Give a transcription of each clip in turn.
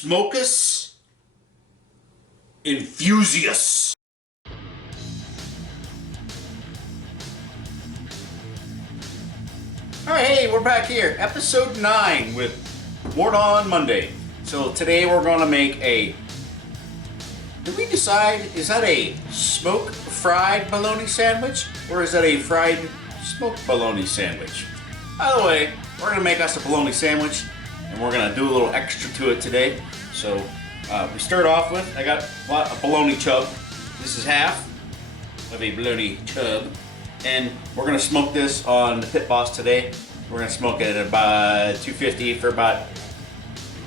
Smokus Infusius. Alright, hey, we're back here. Episode 9 with Mort on Monday. So today we're going to make a... Did we decide, is that a smoked fried bologna sandwich? Or is that a fried smoked bologna sandwich? By the way, we're going to make us a bologna sandwich. And we're going to do a little extra to it today. So we start off with, I got a bologna chub. This is half of a bologna chub. And we're going to smoke this on the Pit Boss today. We're going to smoke it at about 250 for about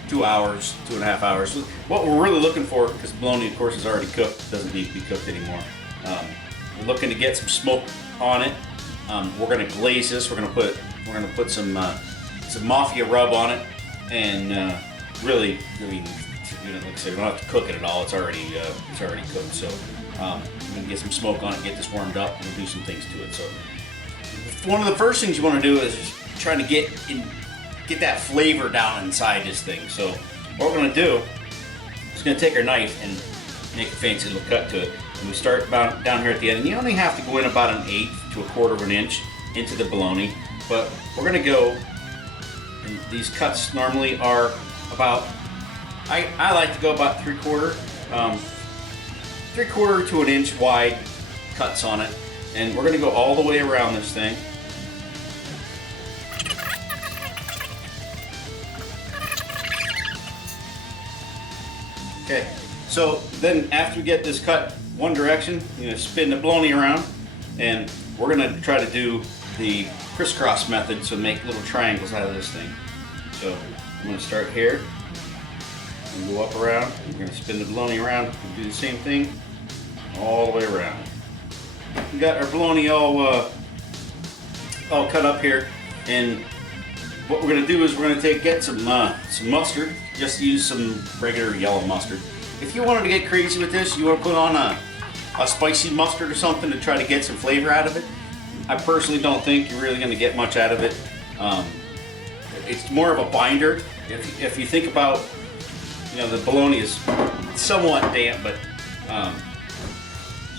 2 hours, 2.5 hours. What we're really looking for, because bologna of course is already cooked, doesn't need to be cooked anymore. We're looking to get some smoke on it. We're going to glaze this. We're going to put some Mafia rub on it, and really, I mean, like I said, we don't have to cook it at all. It's already cooked. So I'm going to get some smoke on it, get this warmed up, and we'll do some things to it. So one of the first things you want to do is just trying to get that flavor down inside this thing. So what we're going to do is going to take our knife and make a fancy little cut to it. And we start down here at the end. And you only have to go in about 1/8 to 1/4 of an inch into the bologna. But we're going to go, and these cuts normally are about, I like to go about 3/4 to 1 inch wide cuts on it. And we're going to go all the way around this thing. Okay, so then after we get this cut one direction, spin the bologna around, and we're going to try to do the crisscross method, so make little triangles out of this thing. So I'm going to start here and go up around. We're going to spin the bologna around and do the same thing all the way around. We got our bologna all cut up here, and what we're going to do is we're going to get some mustard. Just use some regular yellow mustard. If you wanted to get crazy with this, you want to put on a spicy mustard or something to try to get some flavor out of it. I personally don't think you're really going to get much out of it. It's more of a binder. If you think about, the bologna is somewhat damp, but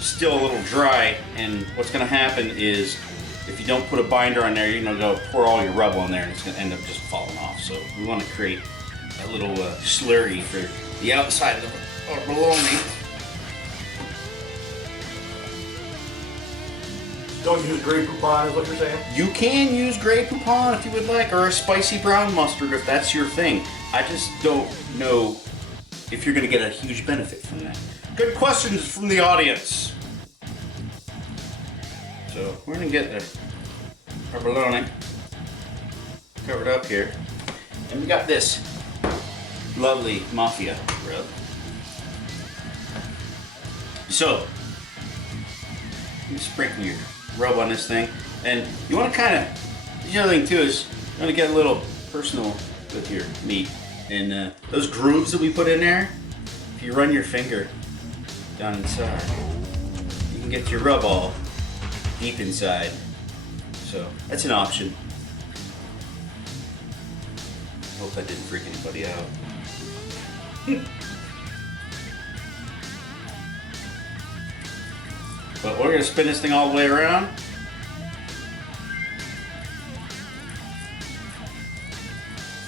still a little dry. And what's going to happen is, if you don't put a binder on there, you're going to go pour all your rub on there, and it's going to end up just falling off. So we want to create a little slurry for the outside of our bologna. Don't use Grey Poupon is what you're saying? You can use Grey Poupon if you would like, or a spicy brown mustard if that's your thing. I just don't know if you're going to get a huge benefit from that. Good questions from the audience. So we're going to get our bologna covered up here. And we got this lovely Mafia rub. So you sprinkle your rub on this thing, and you want to the other thing too is you want to get a little personal with your meat, and those grooves that we put in there, if you run your finger down inside, you can get your rub all deep inside. So that's an option. Hope that didn't freak anybody out. But we're going to spin this thing all the way around.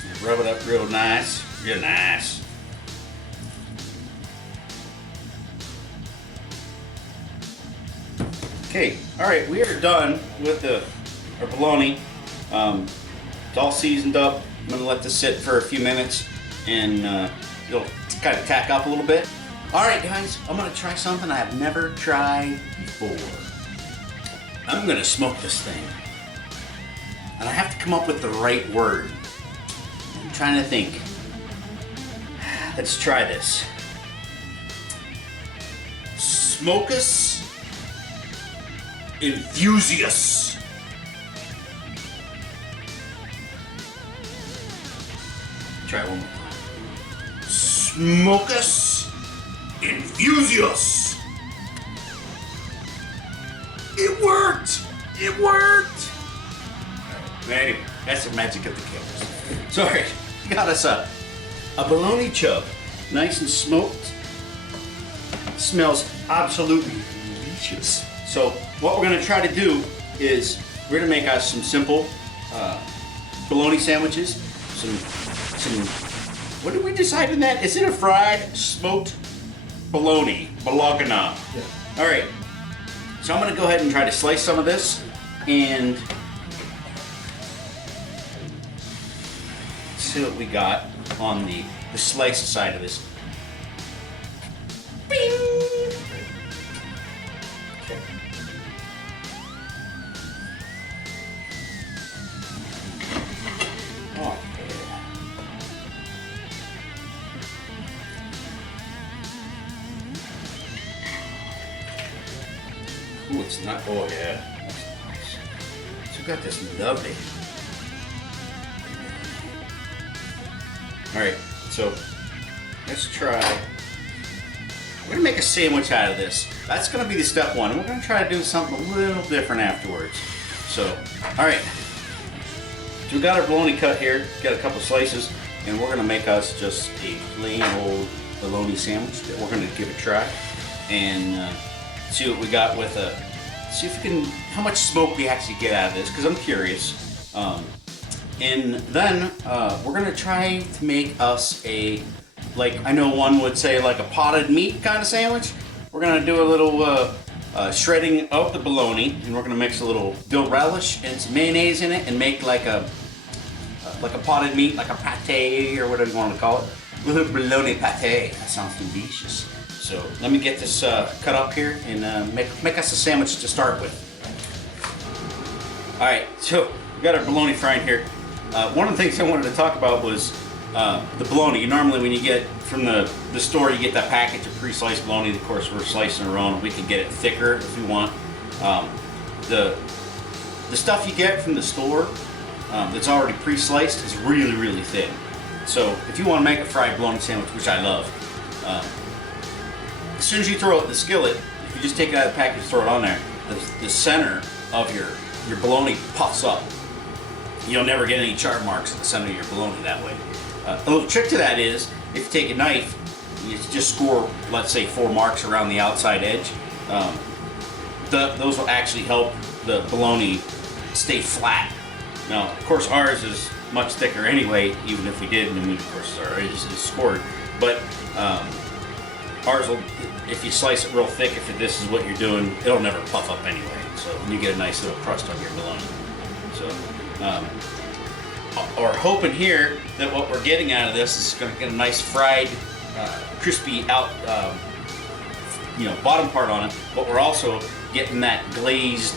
And rub it up real nice. Real nice. Okay, alright, we are done with our bologna. It's all seasoned up. I'm going to let this sit for a few minutes, and it'll kind of tack up a little bit. Alright guys, I'm going to try something I have never tried before. I'm going to smoke this thing. And I have to come up with the right word. I'm trying to think. Let's try this. Smokus Infusius. Try one more time. Smokus Infusius. It worked! It worked! Anyway, that's the magic of the cameras. Sorry, got us a bologna chub, nice and smoked. Smells absolutely delicious. So what we're gonna try to do is we're gonna make us some simple bologna sandwiches. What did we decide on that? Is it a fried smoked bologna? Bologna. Yeah. All right. So I'm gonna go ahead and try to slice some of this and see what we got on the sliced side of this. Bing! Okay. Oh, yeah. Ooh, it's not. Oh, yeah. That's nice. So we got this lovely. All right, so let's try. We're gonna make a sandwich out of this. That's gonna be the step one. And we're gonna try to do something a little different afterwards. So, all right. So we got our bologna cut here. Got a couple slices, and we're gonna make us just a plain old bologna sandwich that we're gonna give a try and see what we got with a. See if we can, how much smoke we actually get out of this, because I'm curious. And then we're gonna try to make us a, like I know one would say like a potted meat kind of sandwich. We're gonna do a little shredding of the bologna, and we're gonna mix a little dill relish and some mayonnaise in it, and make like a potted meat, like a pate or whatever you want to call it. A little bologna pate. That sounds delicious. So let me get this cut up here and make us a sandwich to start with. All right, so we got our bologna frying here. One of the things I wanted to talk about was the bologna. Normally when you get from the store, you get that package of pre-sliced bologna. Of course, we're slicing our own. We can get it thicker if we want. The stuff you get from the store that's already pre-sliced is really, really thin. So if you want to make a fried bologna sandwich, which I love, as soon as you throw it in the skillet, if you just take it out of the package and throw it on there, the center of your bologna puffs up. You'll never get any char marks at the center of your bologna that way. A little trick to that is, if you take a knife, you just score, let's say, 4 marks around the outside edge. Those will actually help the bologna stay flat. Now, of course, ours is much thicker anyway, even if we did, and we, of course, our edges is scored. But ours will, if you slice it real thick, if this is what you're doing, it'll never puff up anyway. So you get a nice little crust on your bologna. So, we're hoping here that what we're getting out of this is going to get a nice fried, crispy out, bottom part on it. But we're also getting that glazed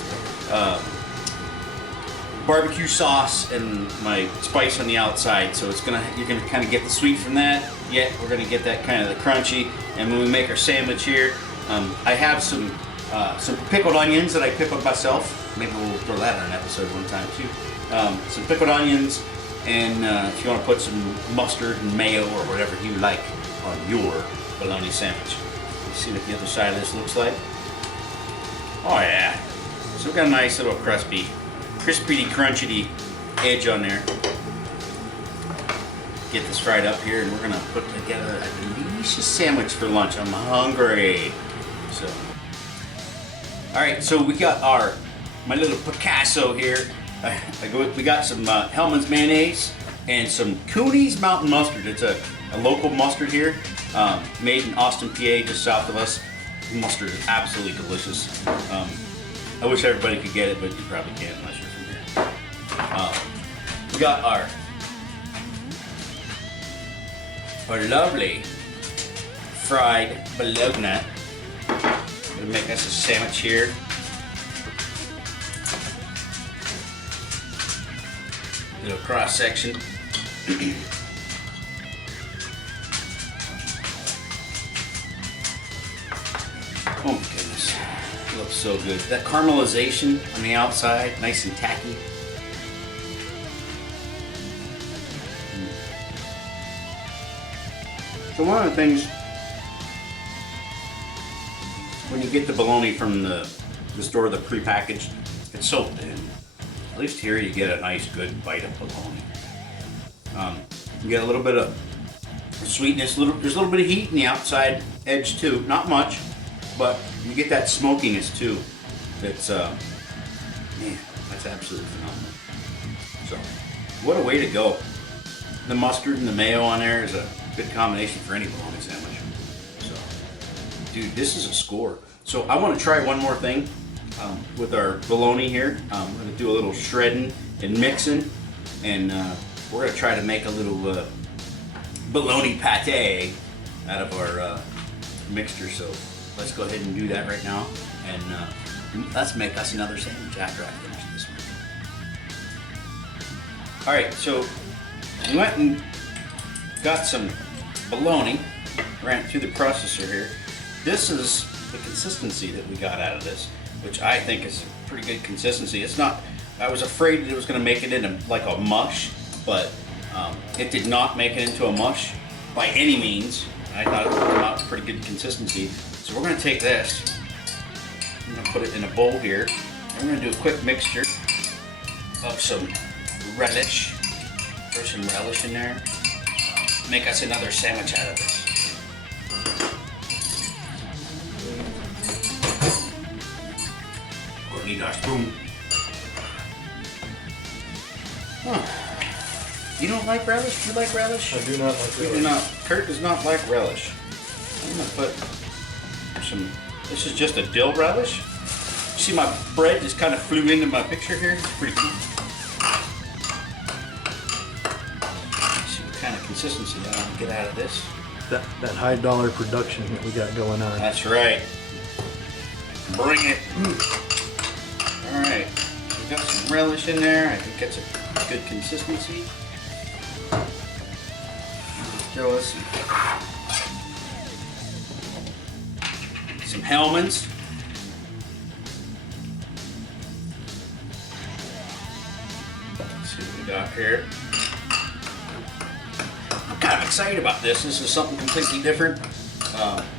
barbecue sauce and my spice on the outside. So you're gonna kind of get the sweet from that. Yet we're gonna get that kind of the crunchy. And when we make our sandwich here, I have some pickled onions that I pick up myself. Maybe we'll throw that on an episode one time too. Some pickled onions, and if you want to put some mustard and mayo or whatever you like on your bologna sandwich. Let's see what the other side of this looks like. Oh yeah. So we've got a nice little crispy, crunchy edge on there. Get this fried up here, and we're gonna put together a delicious sandwich for lunch. I'm hungry. So, all right. So we got my little Picasso here. We got some Hellmann's mayonnaise and some Cooney's mountain mustard. It's a local mustard here, made in Austin, PA, just south of us. The mustard is absolutely delicious. I wish everybody could get it, but you probably can't unless you're from here. We got our lovely fried bologna. Gonna make us a sandwich here. Little cross section. Oh my goodness, it looks so good. That caramelization on the outside, nice and tacky. So one of the things, when you get the bologna from the store, the prepackaged, it's so thin. At least here you get a nice good bite of bologna. You get a little bit of sweetness. There's a little bit of heat in the outside edge too. Not much, but you get that smokiness too. That's man, that's absolutely phenomenal. So, what a way to go. The mustard and the mayo on there is a good combination for any bologna sandwich. So, dude, this is a score. So I want to try one more thing with our bologna here. I'm going to do a little shredding and mixing, and we're going to try to make a little bologna pate out of our mixture. So let's go ahead and do that right now, and let's make us another sandwich after I finish this one. All right, so we went and got some bologna, ran it through the processor here. This is the consistency that we got out of this, which I think is a pretty good consistency. It's not, I was afraid that it was going to make it into like a mush, but it did not make it into a mush by any means. I thought it would come out with pretty good consistency. So we're going to take this, I'm going to put it in a bowl here, and we're going to do a quick mixture of some relish. Throw some relish in there. Make us another sandwich out of this. Need our spoon. Huh. You don't like relish? Do you like relish? I do not like We do relish. not. Kurt does not like relish. I'm gonna put some. This is just a dill relish. You see my bread just kind of flew into my picture here. It's pretty cool. See what kind of consistency I want to get out of this. That high dollar production that we got going on. That's right. Bring it. Alright, we got some relish in there. I think that's a good consistency. Throw us some Hellmann's. Let's see what we got here. I'm kind of excited about this. This is something completely different.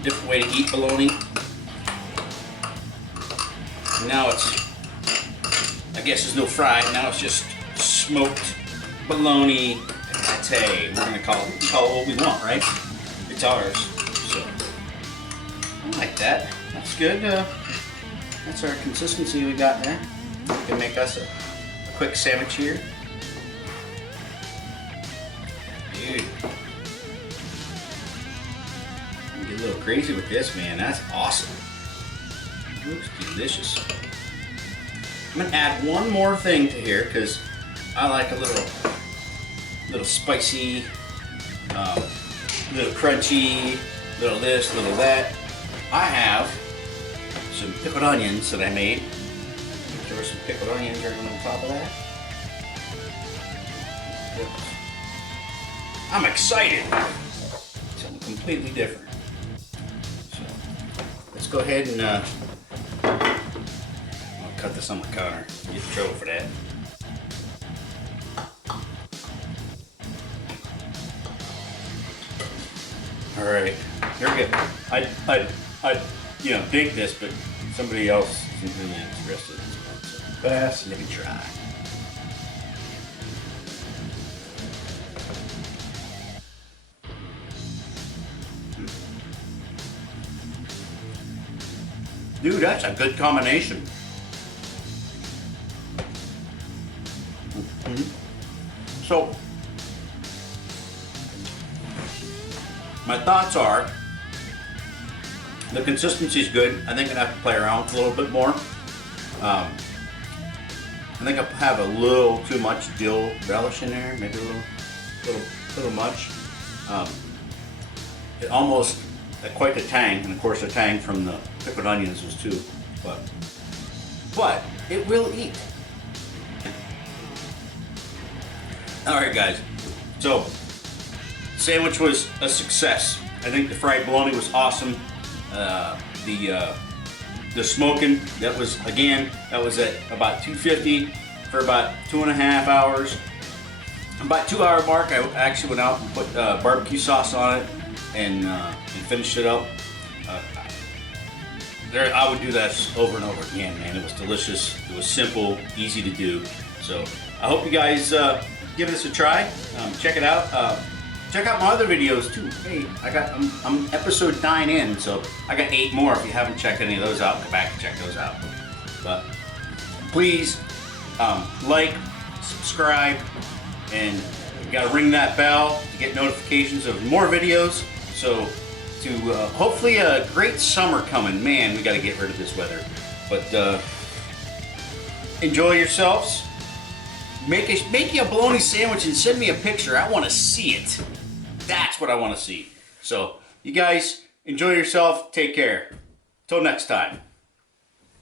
Different way to eat bologna. Now it's, I guess there's no fried, now it's just smoked bologna pate. We're gonna call it what we want, right? It's ours. So I like that. That's good. That's our consistency we got there. We can make us a quick sandwich here. Dude. I'm gonna get a little crazy with this, man. That's awesome. Looks delicious. I'm gonna add one more thing to here because I like a little spicy, little crunchy, little this, little that. I have some pickled onions that I made. Throw some pickled onions right on top of that. I'm excited. Something completely different. So let's go ahead and I'll cut this on my counter. Get in trouble for that. All right, here we go. I dig this, but somebody else isn't really interested in this part. So Fast. let me try. Dude, that's a good combination. So, my thoughts are, the consistency is good. I think I'm gonna have to play around with it a little bit more. I think I have a little too much dill relish in there, maybe a little much. It almost quite the tang, and of course the tang from the pickled onions was too, but it will eat. All right, guys. So, sandwich was a success. I think the fried bologna was awesome. The smoking, that was at about 250 for about 2.5 hours. About 2 hour mark, I actually went out and put barbecue sauce on it and finished it up. I would do that over and over again, man. It was delicious. It was simple, easy to do. So I hope you guys give this a try. Check it out. check out my other videos too. Hey, I'm episode 9 in, so I got 8 more. If you haven't checked any of those out, go back and check those out. But please like, subscribe, and you gotta ring that bell to get notifications of more videos. So to hopefully a great summer coming. Man, we gotta get rid of this weather. But enjoy yourselves. Make you a bologna sandwich and send me a picture. I want to see it. That's what I want to see. So you guys enjoy yourself. Take care. Till next time.